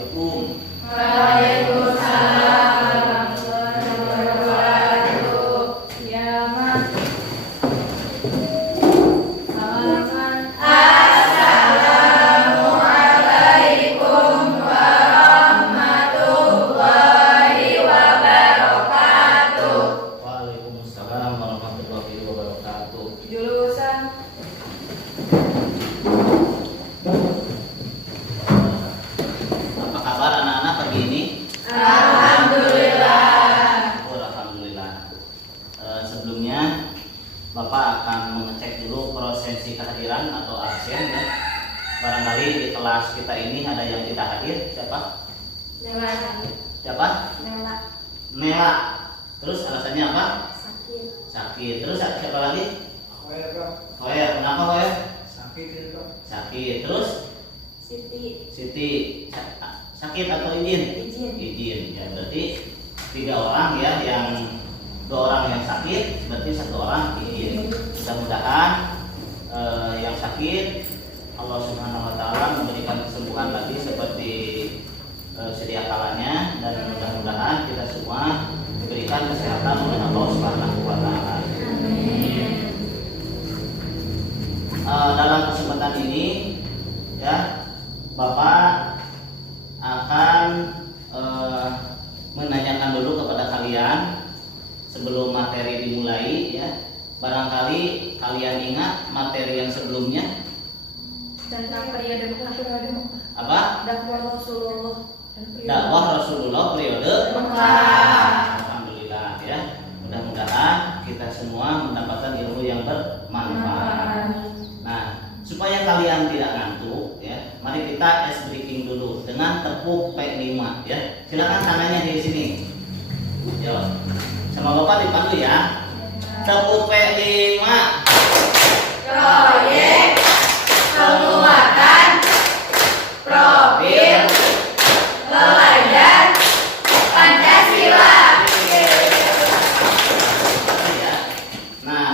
Assalamualaikum. Waalaikumsalam warahmatullahi wabarakatuh. Ya Mas. Salaman. Assalamualaikum warahmatullahi wabarakatuh. Waalaikumsalam warahmatullahi wabarakatuh. Jurusan Apa kabar anak-anak pagi ini? Alhamdulillah. Alhamdulillah. Sebelumnya Bapak akan mengecek dulu prosensi kehadiran atau absen ya. Barangkali di kelas kita ini ada yang tidak hadir. Siapa? Nela. Siapa? Nela. Nela. Terus alasannya apa? Sakit. Sakit. Terus siapa lagi? Hoer. Kenapa Hoer? Sakit itu Pak. Sakit. Terus Siti. Siti. Sakit atau izin? Izin. Izin. Ya berarti 3 orang ya, yang 2 orang yang sakit, berarti 1 orang izin. Mudah-mudahan yang sakit Allah Subhanahu wa taala memberikan kesembuhan lagi seperti sedia kalanya, dan mudah-mudahan kita semua diberikan kesehatan oleh Allah Subhanahu wa taala. Amin. Dalam kesempatan ini ya, Bapak akan menanyakan dulu kepada kalian sebelum materi dimulai ya. Barangkali kalian ingat materi yang sebelumnya Tentang periode apa? dakwah Rasulullah dan Dakwah Rasulullah periode Mekah. Alhamdulillah ya. Mudah-mudahan kita semua mendapatkan ilmu yang bermanfaat. Nah, supaya kalian tidak ngantuk ya, mari kita ice breaking dulu dengan tepuk P5 ya. Silakan tangannya di sini. Yo. Sama Bapak dipandu ya. Tepuk P5. Proyek penguatan profil pelajar Pancasila. Ya. Nah,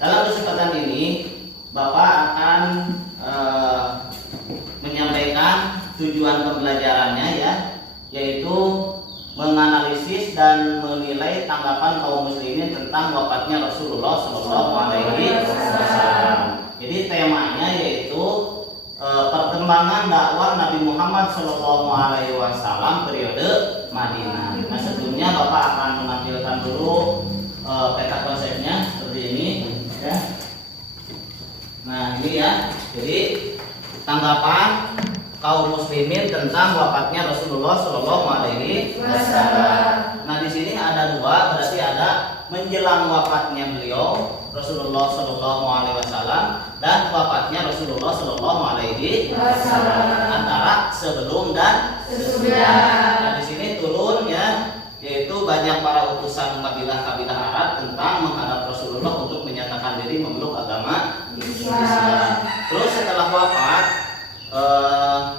dalam kesempatan ini Bapak akan menyampaikan tujuan pembelajarannya ya, yaitu menganalisis dan menilai tanggapan kaum muslimin tentang wafatnya Rasulullah Shallallahu Alaihi Wasallam. Jadi temanya yaitu perkembangan dakwah Nabi Muhammad Shallallahu Alaihi Wasallam periode Madinah. Nah, sebelumnya Bapak akan menampilkan dulu peta konsepnya seperti ini ya. Nah ini ya, jadi tanggapan kaum muslimin tentang wafatnya Rasulullah Shallallahu Alaihi Wasallam. Nah di sini ada 2, berarti ada menjelang wafatnya beliau Rasulullah Shallallahu Alaihi Wasallam dan wafatnya Rasulullah Shallallahu Alaihi Wasallam, antara sebelum dan Sesudah. Nah di sini turun ya, yaitu banyak para utusan kabilah-kabilah Arab tentang menghadap Rasulullah untuk menyatakan diri memeluk agama Islam. Terus setelah wafat,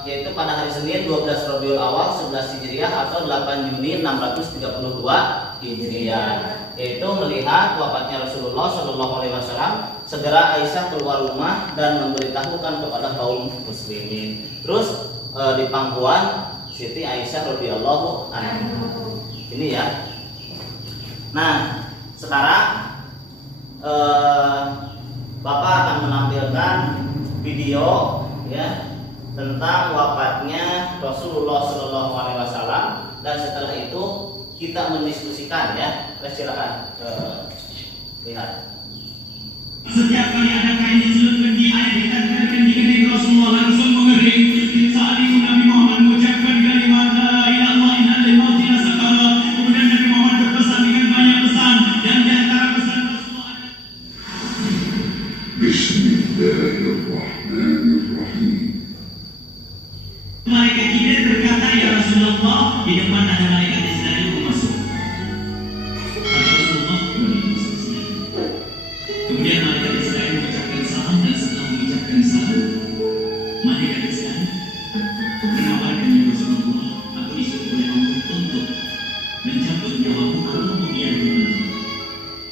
yaitu pada hari Senin 12 Rabiul Awal 11 Hijriah atau 8 Juni 632 Hijriah, yaitu melihat wafatnya Rasulullah Shallallahu Alaihi Wasallam, segera Aisyah keluar rumah dan memberitahukan kepada kaum muslimin. Terus di pangkuan Siti Aisyah radhiyallahu anha. Ini ya. Nah, sekarang Bapak akan menampilkan video ya tentang wafatnya Rasulullah Shallallahu Alaihi Wasallam, dan setelah itu kita mendiskusikan ya. Silakan lihat. Setiap kali ada kain dicelupkan di air, ditempelkan di kening Rasulullah langsung mengering. Saat itu Nabi Muhammad mengucapkan kalimat la ilaha illallah innal mauti lasakarat. Kemudian Nabi Muhammad berpesan dengan banyak pesan, dan di antara pesan Rasulullah ada Bismillahirrahmanirrahim. malaikat Jibril berkata, ya Rasulullah, di depan ada malaikat Israel mau masuk. Kata Rasulullah, masuk sini. Kemudian malaikat Israel mengucapkan salam, dan setelah mengucapkan salam, malaikat Israel menawarkan, ya Rasulullah, aku disuruh oleh Allah untuk mencabut nyawamu atau membiarkanmu.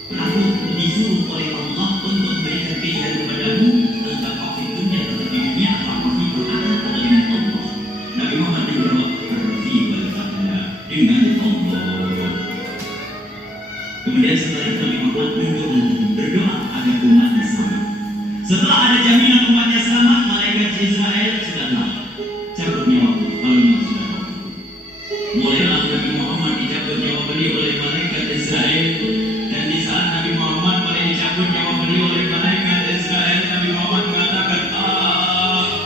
Aku disuruh oleh Allah untuk memberikan pilihan kepadamu tentang kau di dunia atau di dunia, atau kau di Quran atau dengan Allah. Nabi Muhammad menjawab, Setelah ada jaminan umatnya selamat, malaikat Israel sudahlah cabut nyawa kalau memang sudah mati. Mulailah Nabi Muhammad dicabut nyawa beliau oleh malaikat Israel, dan di saat Nabi Muhammad mulai dicabut nyawa beliau oleh malaikat Israel, Nabi Muhammad mengatakan,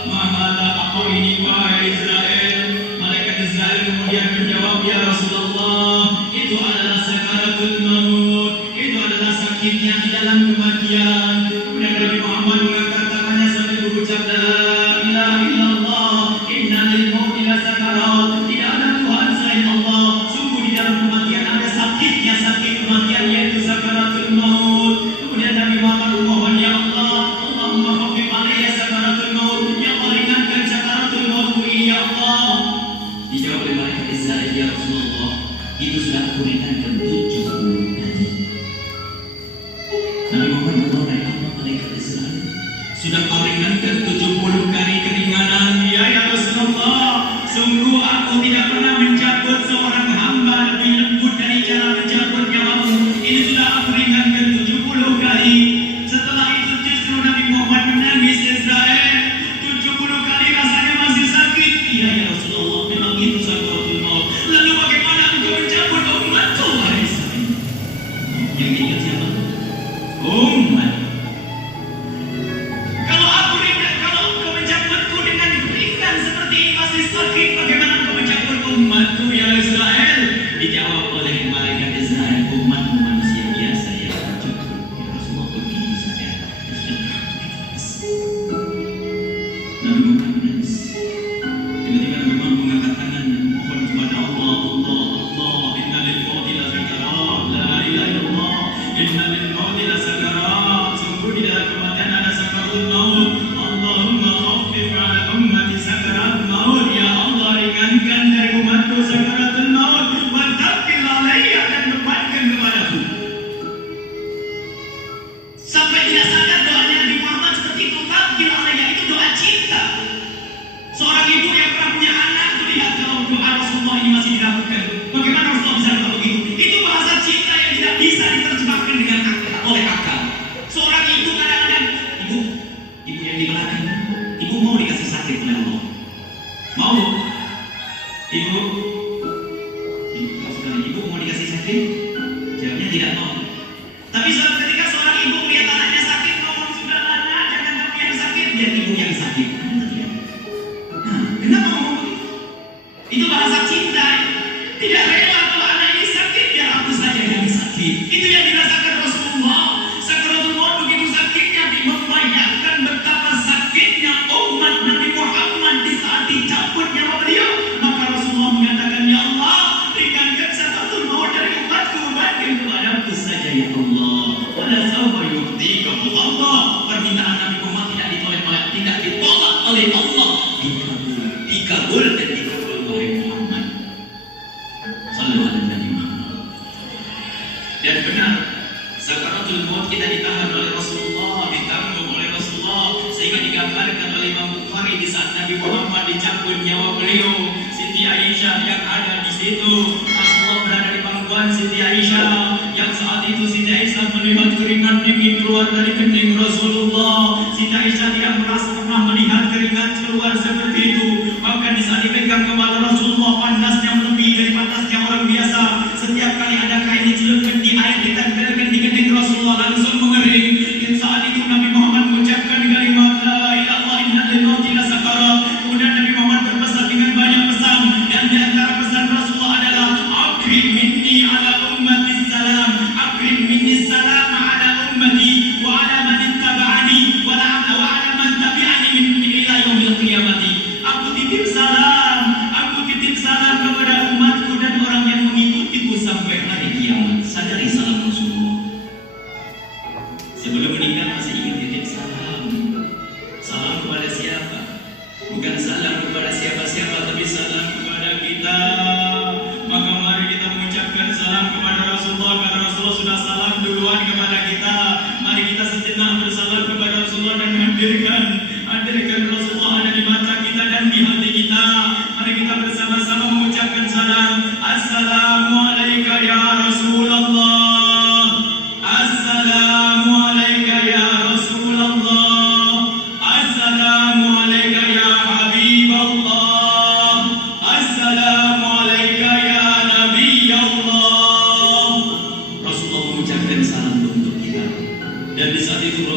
mahada apa ini wahai Israel? Malaikat Israel kemudian menjawab, ya Rasulullah, itu adalah sakaratul maut, itu adalah sakitnya di dalam kematian. Kemudian Nabi Muhammad mengangkat tangannya sambil berucap, la ilaha illallah, inna lil mauti la sakarat. Tidak ada Tuhan selain Allah. Sungguh di dalam kematian ada sakitnya, sakit kematian yaitu sakaratul maut. Kemudian Nabi Muhammad memohon, ya Allah, Allahumma khafif alayya sakaratul maut. Ya Allah, ringankan sakaratul maut ini, ya Allah. Dijawab oleh malaikat Israel, ya Rasulullah, itu sudah aku ringankan 70 kali. Nabi Muhammad berdoa, ya Allah, malaikat Israel, sudah kau ringankan 70 kali keringanan. Ya Rasulullah, sungguh aku tidak pernah mencabut seorang hamba lebih lembut dari cara mencabut nyawamu. Ini sudah aku ringankan 70 kali. Setelah itu justru Nabi Muhammad menangis, Israel, 70 kali rasanya masih sakit. Iya ya Rasulullah, memang itu sakaratul maut. Lalu bagaimana engkau mencabut umatku, wahai Israel? Yang ingat siapa? Umat. Kalau engkau mencabutku dengan ringan seperti ini masih sakit, bagaimana engkau mencabut umatku, ya Israel? Dijawab oleh malaikat Israel, umatmu manusia biasa yang cukup. Ya Rasulullah, begitu saja. Nabi Muhammad menangis. Tiba-tiba Nabi Muhammad mengangkat tangan dan memohon kepada Allah, Allah, inna lil mauti la sakarat, la ilaha illallah, inna lil mauti la sakarat. Sungguh di dalam kematian ada sakaratul maut. Allahumma khaffif ala ummati sakaratul maut. Ya Allah, ringankan dari umatku sakaratul maut. Wa taqil alayya, dan bebankan kepadaku. Sampai tidak sadar doanya Nabi Muhammad seperti itu. Taqil alayya itu doa cinta. Seorang ibu yang pernah punya anak itu lihat kalau doa Rasulullah ini masih dilakukan. Bagaimana Rasulullah bisa berkata begitu? Itu bahasa cinta yang tidak bisa diterjemahkan dengan akal, oleh akal. Seorang ibu kadang-kadang, ibu yang di belakang, ibu mau dikasih sakit oleh Allah? Mau? Ibu mau dikasih sakit? Jawabnya tidak mau. Tapi suatu ketika seorang ibu melihat anaknya sakit, ngomong, sudahlah nak, jangan kamu yang sakit, biar ibu yang sakit. Kenapa ngomong begitu? Itu bahasa cinta. Tidak rela kalau anak ini sakit, biar aku saja yang sakit. Itu yang dirasakan Rasulullah. Sakaratul maut begitu sakitnya, membayangkan betapa sakitnya umat Nabi Muhammad di saat dicabut nyawa beliau. Maka Rasulullah mengatakan, ya Allah, ringankan sakaratul maut dari umatku, berikan kepadaku saja, ya Allah. Wala sawfa yu'tika Allah. Permintaan Nabi Muhammad tidak ditolak oleh Allah. Dikabul dan dikabul oleh Muhammad. Sallallahu alaihi wasallam. Dan benar, sakaratul maut kita ditahan oleh Rasulullah, ditanggung oleh Rasulullah, sehingga digambarkan oleh Imam Bukhari di saat Nabi Muhammad dicabut nyawa beliau. Siti Aisyah yang ada di situ, Rasulullah berada di pangkuan Siti Aisyah, yang saat itu Siti Aisyah melihat keringat dingin keluar dari kening Rasulullah. Siti Aisyah tidak merasa pernah melihat keringat keluar seperti itu. Bahkan di saat dipegang kepala Rasulullah, panasnya melebihi dari panasnya orang biasa. Setiap kali ada kain dicelupkan di air, ditempelkan di kening Rasulullah, langsung mengering. Dan saat itu Nabi Muhammad mengucapkan kalimat la ilaha inna lil mauti la sakarat. Kemudian Nabi Muhammad berpesan dengan banyak pesan, dan di antara pesan Rasulullah adalah akrim minni ala ummati salam, akrim minni salam ala ummati wa ala man ittaba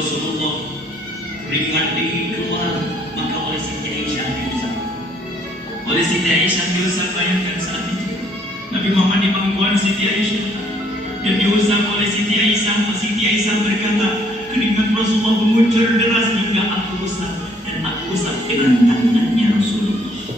Rasulullah keringat dingin keluar, maka oleh Siti Aisyah diusap. Oleh Siti Aisyah diusap, bayangkan saat itu Nabi Muhammad di pangkuan Siti Aisyah dan diusap oleh Siti Aisyah. Siti Aisyah berkata, keringat Rasulullah mengucur deras hingga aku usap, dan aku usap dengan tangannya Rasulullah.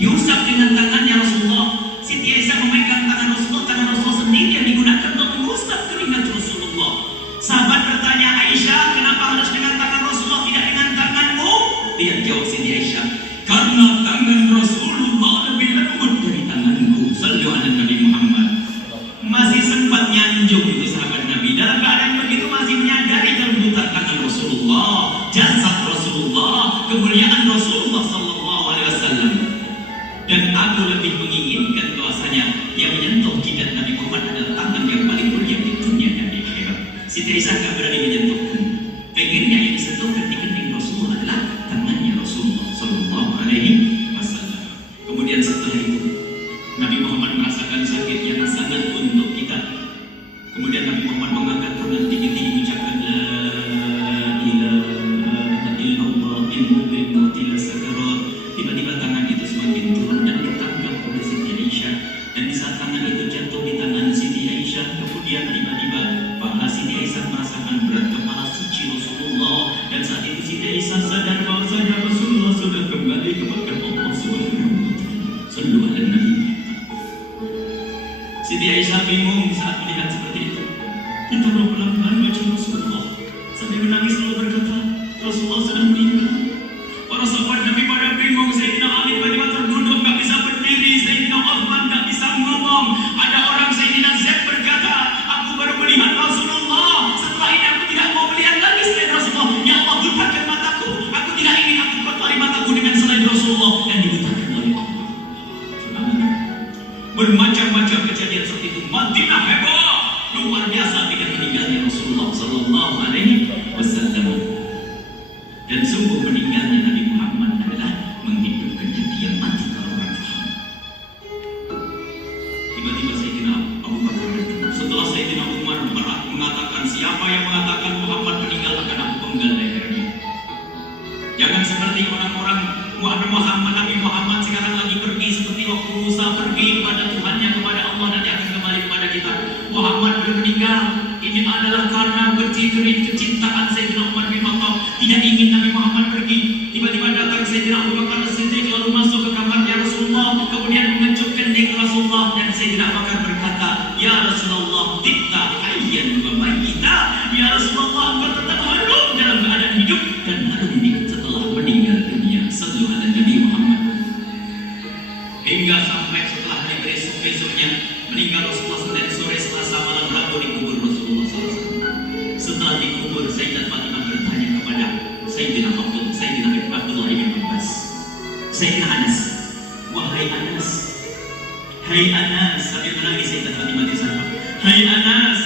Diusap dengan tangannya Rasulullah. Siti Aisyah memegang tangan Rasulullah sendiri yang digunakan untuk mengusap keringat Rasulullah. Sahabat bertanya, Aisyah, kenapa harus dengan tangan Rasulullah tidak dengan tanganmu? Dia jawab Siti Aisyah, karena tangan Rasulullah lebih lembut dari tanganku. Sallu ala Nabi Muhammad. Masih sempat nyanjung itu sahabat Nabi. Dalam keadaan begitu masih menyadari kelembutan tangan Rasulullah, jasad Rasulullah, kemuliaan Rasulullah sallallahu alaihi wasallam. Dan aku lebih menginginkan bahwasanya yang menyentuh jidat Nabi Muhammad adalah tangan yang paling mulia di dunia dan di akhirat. Siti Aisyah tak berani menyentuhkan. Pengennya yang disentuhkan di kening Rasulullah adalah tangannya Rasulullah sallallahu alaihi wasallam. Kemudian setelah itu Nabi Muhammad merasakan sakit yang sangat untuk kita. Kemudian Nabi Muhammad mengangkat tangan tinggi-tinggi mengucapkan la ilaha illallah innal mautil sakarat. Tiba-tiba tangan itu semakin turun dan ditangkap oleh Siti Aisyah. Dan di saat tangan itu jatuh di tangan Siti Aisyah, kemudian tiba-tiba paha Siti Aisyah merasakan berat kepala suci Rasulullah. Dan saat itu Siti Aisyah sadar bahwasanya Rasulullah sudah kembali kepada Allah Subhanahu wa taala. Sallu ala Nabi. Siti Aisyah bingung saat melihat seperti itu. Kita pelan-pelan baca Rasulullah sambil menangis lalu berkata, Rasulullah sudah meninggal. Para sahabat Nabi pada bingung. Sayyidina Ali tiba-tiba terduduk, gak bisa berdiri. Sayyidina Uthman gak bisa ngomong. Ada orang Sayyidina Zaid berkata, aku baru melihat Rasulullah. Setelah ini aku tidak mau melihat lagi selain Rasulullah. Ya Allah, butakan mataku. Aku tidak ingin aku kotori mataku dengan selain Rasulullah. Dan dibutakan oleh Allah. Bermacam-macam kejadian seperti itu. Madinah heboh luar biasa dengan meninggalnya Rasulullah sallallahu alaihi wasallam. Dan sungguh meninggalnya Nabi Muhammad adalah menghidupkan hati yang mati kalau orang paham. Tiba-tiba Sayyidina Abu Bakar datang. Setelah Sayyidina Umar mengatakan, siapa yang mengatakan Muhammad meninggal akan aku penggal lehernya. Jangan seperti orang-orang Nabi Muhammad sekarang lagi pergi seperti waktu Musa pergi kepada Tuhannya, kepada Allah, dan dia akan kembali kepada kita. Muhammad sudah meninggal. Ini adalah karena kecintaan Sayyidina Umar bin Khattab tidak ingin Nabi Muhammad pergi. Tiba-tiba datang Sayyidina Abu Bakar As-Siddiq lalu masuk ke kamarnya Rasulullah, kemudian mengecup kening Rasulullah, dan Sayyidina Abu Bakar berkata, ya Rasulullah, tibta hayyan wa mayyita. Ya Rasulullah, engkau tetap harum dalam keadaan hidup dan harum setelah meninggal dunia. Sallu ala Nabi Muhammad. Hingga sampai setelah hari besoknya meninggal Rasulullah pada sore Selasa malam Rabu dikubur Rasulullah SAW. Setelah dikubur, Sayyidah Fatimah bertanya kepada Sayyidina Abdullah bin Abbas, Sayyidina Anas, wahai Anas, hai Anas, sambil menangis Sayyidah Fatimah di sana, hai Anas,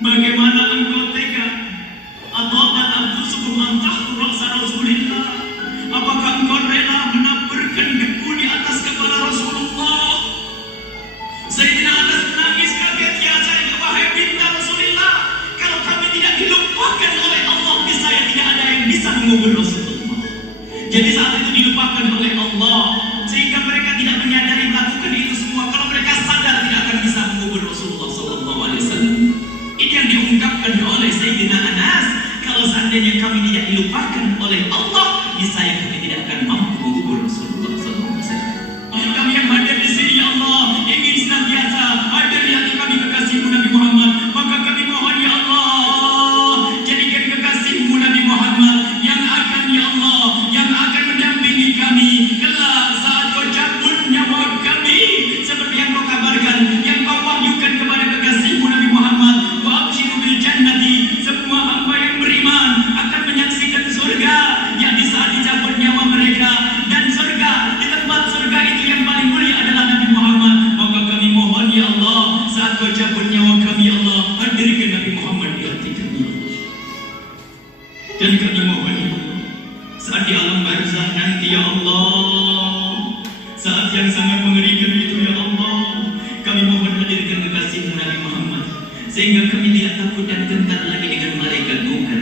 bagaimana engkau tega? Atabat abdu sebelum tahtu rasa Rasulullah. Apakah engkau rela menaburkan debu di atas kepala Rasulullah? Sayyidina Anas menangis kaget, ya saya wahai bintang Rasulullah, kalau kami tidak dilupakan oleh Allah, niscaya tidak ada yang bisa mengubur Rasulullah. Jadi saat itu dilupakan oleh Allah, sehingga mereka tidak menyadari melakukan itu semua. Kalau mereka sadar, tidak akan bisa mengubur Rasulullah sallallahu alaihi wasallam. Ini yang diungkapkan oleh Sayyidina Anas. Kalau seandainya kami tidak dilupakan oleh Allah, niscaya kami tidak akan mampu mengubur Rasulullah sallallahu alaihi wasallam. Kami yang hadir di sini, ya Allah, ingin senantiasa hadir di hati kami kekasihmu Nabi Muhammad. Maka kami mohon, ya Allah, jadikan kekasihmu Nabi Muhammad yang akan, ya Allah, yang akan mendampingi kami kelak saat kau cabut nyawa kami, seperti yang kau kabarkan, yang kau wahyukan kepada kekasihmu Nabi Muhammad. Wa abshiru bil jannati, semua hamba yang beriman akan menyaksikan surga, yang di saat dicabut nyawa mereka, dan surga, di tempat surga itu yang paling mulia adalah Nabi Muhammad. Maka kami mohon, ya Allah, saat kau cabut nyawa kami, ya Allah, hadirkan Nabi Muhammad di hati kami. Dan kami mohon, ya Allah, saat di alam barzah nanti, ya Allah, saat yang sangat mengerikan itu, ya Allah, kami mohon hadirkan kekasihmu Nabi Muhammad, sehingga kami tidak takut dan gentar lagi dengan malaikat mungkar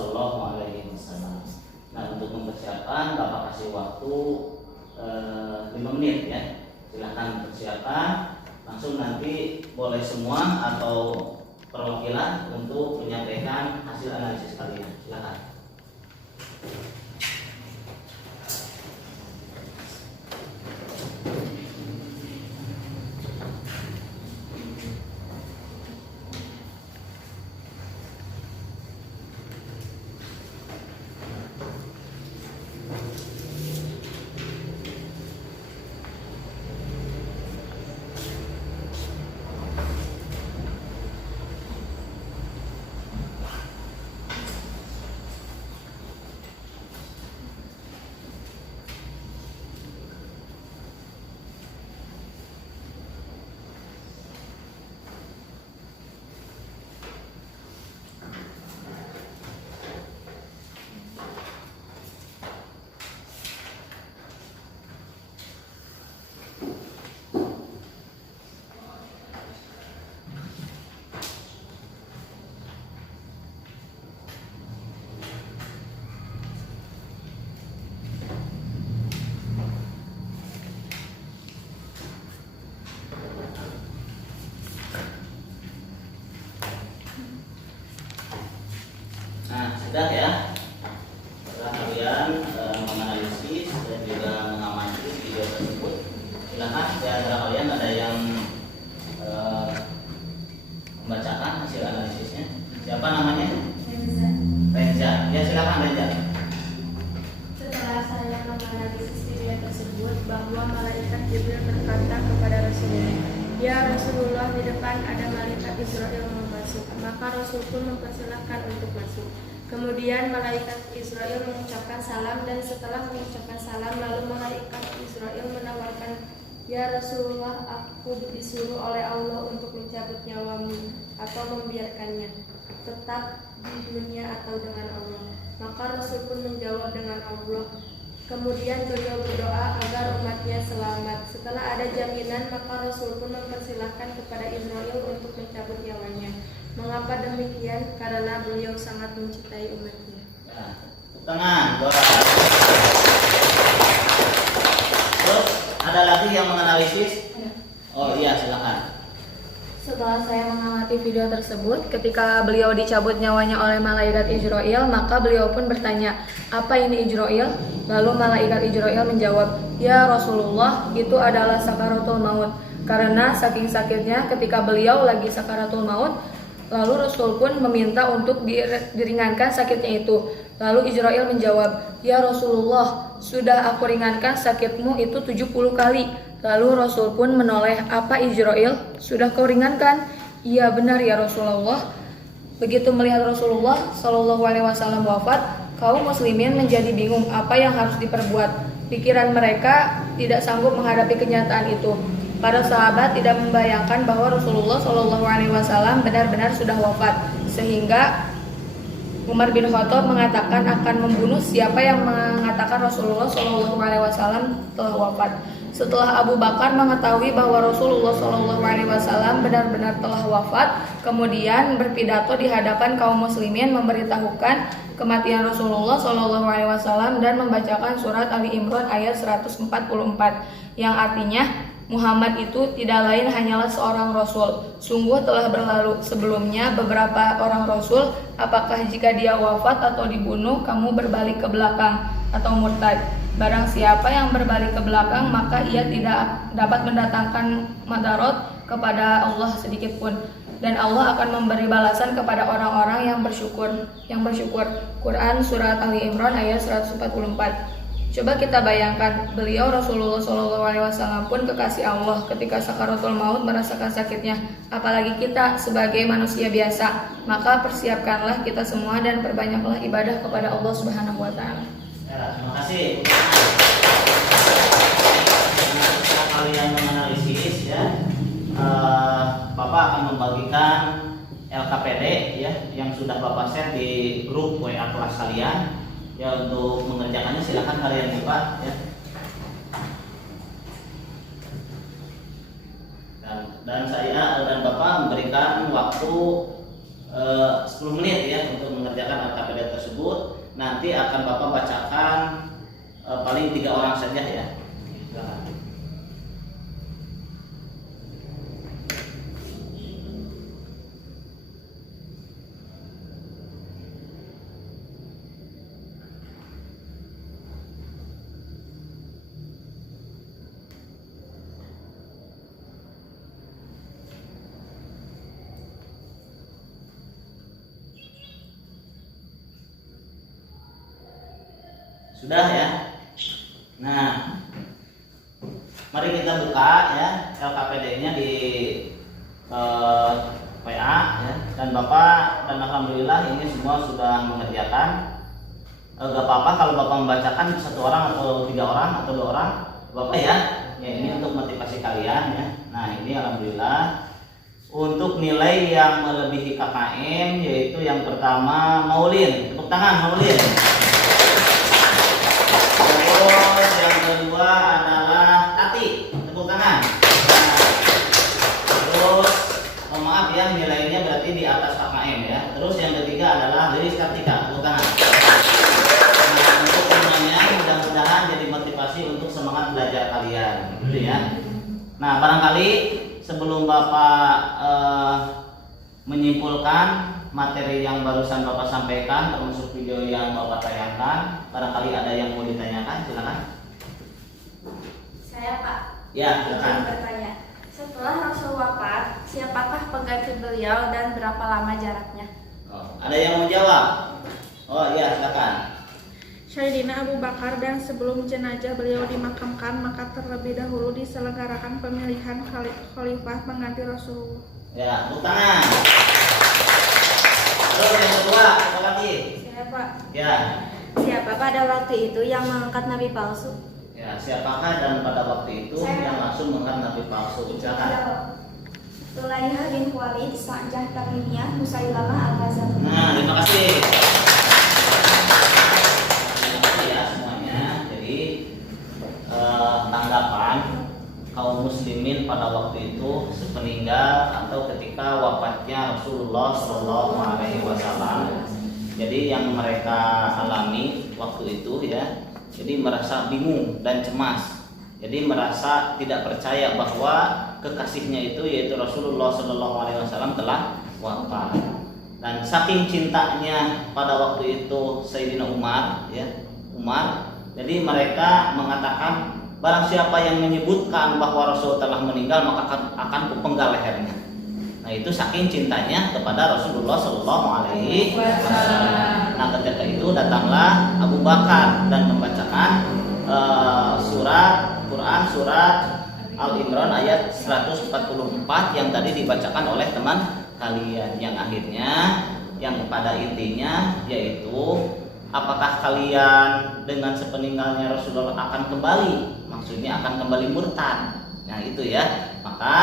Shallallahu Alaihi Wasallam. Nah, untuk mempersiapkan Bapak kasih waktu 5 menit ya. Silahkan persiapan. Langsung nanti boleh semua atau perwakilan untuk menyampaikan hasil analisis kalian. Silahkan. Nah, sudah ya. Setelah kalian menganalisis dan juga mengamati video tersebut, silakan di antara kalian ada yang membacakan hasil analisisnya. Siapa namanya? Renza. Ya, silakan Renza. Setelah saya menganalisis video tersebut bahwa malaikat Jibril berkata kepada Rasulullah, "Ya Rasulullah, di depan ada malaikat Israel mau masuk." Maka Rasul pun mempersilahkan untuk masuk. Kemudian malaikat Israel mengucapkan salam, dan setelah mengucapkan salam lalu malaikat Israel menawarkan, "Ya Rasulullah, aku disuruh oleh Allah untuk mencabut nyawamu atau membiarkannya tetap di dunia atau dengan Allah." Maka Rasul pun menjawab dengan Allah. Kemudian beliau berdoa agar umatnya selamat. Setelah ada jaminan, maka Rasul pun mempersilahkan kepada Israel untuk mencabut nyawanya. Mengapa demikian? Karena beliau sangat mencintai umatnya. Ya, tepuk tangan. Terus ada lagi yang menganalisis? Oh iya, silakan. Setelah saya mengamati video tersebut, ketika beliau dicabut nyawanya oleh malaikat Israel, maka beliau pun bertanya, "Apa ini Israel?" Lalu malaikat Israel menjawab, "Ya Rasulullah, itu adalah sakaratul maut." Karena saking sakitnya ketika beliau lagi sakaratul maut, lalu Rasul pun meminta untuk diringankan sakitnya itu. Lalu Israel menjawab, "Ya Rasulullah, sudah aku ringankan sakitmu itu 70 kali. Lalu Rasul pun menoleh, "Apa Israel? Sudah kau ringankan?" "Iya benar ya Rasulullah." Begitu melihat Rasulullah Shallallahu Alaihi Wasallam wafat, kaum muslimin menjadi bingung apa yang harus diperbuat. Pikiran mereka tidak sanggup menghadapi kenyataan itu. Para sahabat tidak membayangkan bahwa Rasulullah Shallallahu Alaihi Wasallam benar-benar sudah wafat, sehingga Umar bin Khattab mengatakan akan membunuh siapa yang mengatakan Rasulullah Shallallahu Alaihi Wasallam telah wafat. Setelah Abu Bakar mengetahui bahwa Rasulullah Shallallahu Alaihi Wasallam benar-benar telah wafat, kemudian berpidato di hadapan kaum muslimin memberitahukan kematian Rasulullah Shallallahu Alaihi Wasallam dan membacakan surat Ali Imran ayat 144 yang artinya, Muhammad itu tidak lain hanyalah seorang Rasul. Sungguh telah berlalu sebelumnya beberapa orang Rasul. Apakah jika dia wafat atau dibunuh, kamu berbalik ke belakang atau murtad? Barang siapa yang berbalik ke belakang, maka ia tidak dapat mendatangkan madarat kepada Allah sedikit pun. Dan Allah akan memberi balasan kepada orang-orang yang bersyukur. Quran Surat Ali Imran ayat 144. Coba kita bayangkan, beliau Rasulullah SAW pun kekasih Allah ketika sakaratul maut merasakan sakitnya. Apalagi kita sebagai manusia biasa. Maka persiapkanlah kita semua dan perbanyaklah ibadah kepada Allah Subhanahu Wa Taala. Ya, terima kasih. Nah, setelah kalian menganalisis ya, Bapak akan membagikan LKPD ya yang sudah Bapak share di grup WA kelas kalian. Ya, untuk mengerjakannya silakan kalian buka ya. Dan saya dan Bapak memberikan waktu 10 menit ya untuk mengerjakan mengerjakan LKPD tersebut, nanti akan Bapak bacakan paling 3 orang saja ya. Silakan. Sudah ya. Nah, mari kita buka ya LKPD-nya di PA ya. Dan Bapak dan alhamdulillah ini semua sudah mengerjakan. Gak apa-apa kalau Bapak membacakan 1 orang atau 3 orang atau 2 orang, Bapak ya. Ya ini untuk motivasi kalian ya. Nah ini alhamdulillah. Untuk nilai yang melebihi KKM yaitu yang pertama Maulin, tepuk tangan Maulin. Terus yang kedua adalah Tati, tepuk tangan. Nah, terus maaf ya nilainya berarti di atas KKM ya. Terus yang ketiga adalah Lilis Kartika, tepuk tangan. Nah, untuk semuanya mudah-mudahan jadi motivasi untuk semangat belajar kalian, gitu ya. Nah barangkali sebelum Bapak menyimpulkan materi yang barusan Bapak sampaikan termasuk video yang Bapak tayangkan, barangkali ada yang mau ditanyakan, silakan. Saya Pak. Ya, Izin silakan. bertanya. Setelah Rasul wafat, siapakah pengganti beliau dan berapa lama jaraknya? Oh, ada yang mau jawab? Oh iya, silakan. Sayyidina Abu Bakar, dan sebelum jenazah beliau dimakamkan maka terlebih dahulu diselenggarakan pemilihan khalifah pengganti Rasulullah. Ya, tepuk tangan. Terus yang kedua, apa lagi? Saya Pak. Ya. Siapa pada waktu itu yang mengangkat nabi palsu? Ya, siapakah dan pada waktu itu yang langsung mengangkat nabi palsu? Silakan. Tulaihah bin Khalid, Sa'jah Tamimiyah, Musailamah Al-Kadzab. Nah, terima kasih. Terima kasih ya semuanya. Jadi tanggapan kaum muslimin pada waktu itu sepeninggal atau ketika wafatnya Rasulullah Shallallahu Alaihi Wasallam. Jadi yang mereka alami waktu itu ya, jadi merasa bingung dan cemas. Jadi merasa tidak percaya bahwa kekasihnya itu yaitu Rasulullah Shallallahu Alaihi Wasallam telah wafat. Dan saking cintanya pada waktu itu Sayyidina Umar, ya Umar. Jadi mereka mengatakan barang siapa yang menyebutkan bahwa Rasul telah meninggal maka akan kupenggal lehernya. Nah itu saking cintanya kepada Rasulullah Shallallahu Alaihi Wasallam. Nah ketika itu datanglah Abu Bakar dan membacakan surat Quran surat Al-Imran ayat 144 yang tadi dibacakan oleh teman kalian, yang akhirnya yang pada intinya yaitu apakah kalian dengan sepeninggalnya Rasulullah akan kembali, maksudnya akan kembali murtad. Nah itu ya, maka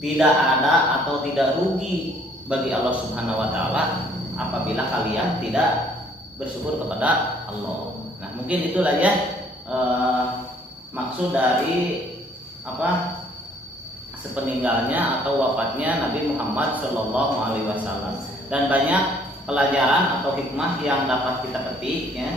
tidak ada atau tidak rugi bagi Allah Subhanahu wa taala apabila kalian tidak bersyukur kepada Allah. Nah, mungkin itulah ya maksud dari sepeninggalnya atau wafatnya Nabi Muhammad Shallallahu Alaihi Wasallam. Dan banyak pelajaran atau hikmah yang dapat kita petik ya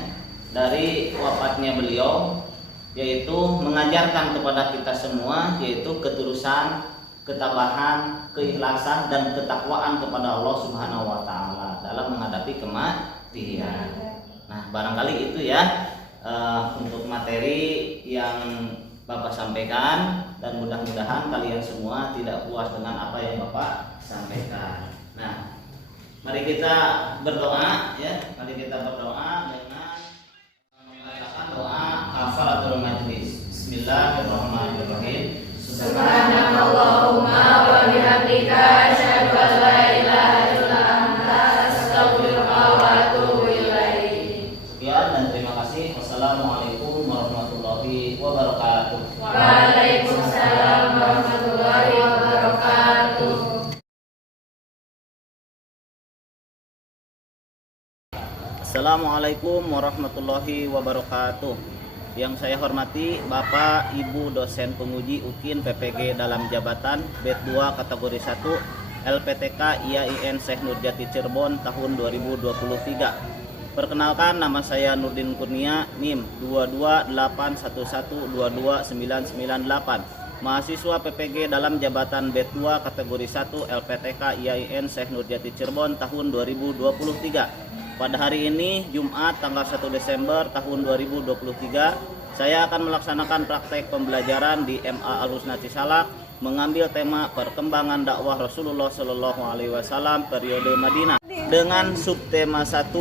dari wafatnya beliau, yaitu mengajarkan kepada kita semua yaitu ketulusan, ketabahan, keikhlasan dan ketakwaan kepada Allah Subhanahu wa taala dalam menghadapi kematian. Nah, barangkali itu ya untuk materi yang Bapak sampaikan, dan mudah-mudahan kalian semua tidak puas dengan apa yang Bapak sampaikan. Nah, mari kita berdoa ya. Mari kita berdoa dengan membacakan doa kafaratul majlis. Bismillahirrahmanirrahim. Subhanakallahumma wa bihamdika asyhadu an la ilaha illa anta astaghfiruka wa atubu ilaik. Sekian dan terima kasih. Wassalamualaikum warahmatullahi wabarakatuh. Waalaikumsalam warahmatullahi wabarakatuh. Assalamualaikum warahmatullahi wabarakatuh. Yang saya hormati Bapak Ibu dosen penguji UKIN PPG dalam jabatan Bet 2 kategori 1 LPTK IAIN Syekh Nurjati Cirebon tahun 2023. Perkenalkan, nama saya Nurdin Kurnia, NIM 22811222998. Mahasiswa PPG dalam jabatan B2 kategori 1 LPTK IAIN Syekh Nurjati Cirebon tahun 2023. Pada hari ini Jumat tanggal 1 Desember tahun 2023, saya akan melaksanakan praktek pembelajaran di MA Al-Husna Cisalak mengambil tema perkembangan dakwah Rasulullah Shallallahu Alaihi Wasallam periode Madinah dengan subtema 1,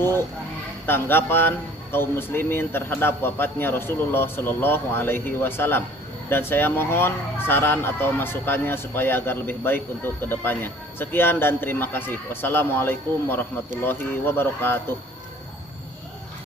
tanggapan kaum muslimin terhadap wafatnya Rasulullah Shallallahu Alaihi Wasallam. Dan saya mohon saran atau masukannya supaya agar lebih baik untuk kedepannya. Sekian dan terima kasih. Wassalamualaikum warahmatullahi wabarakatuh.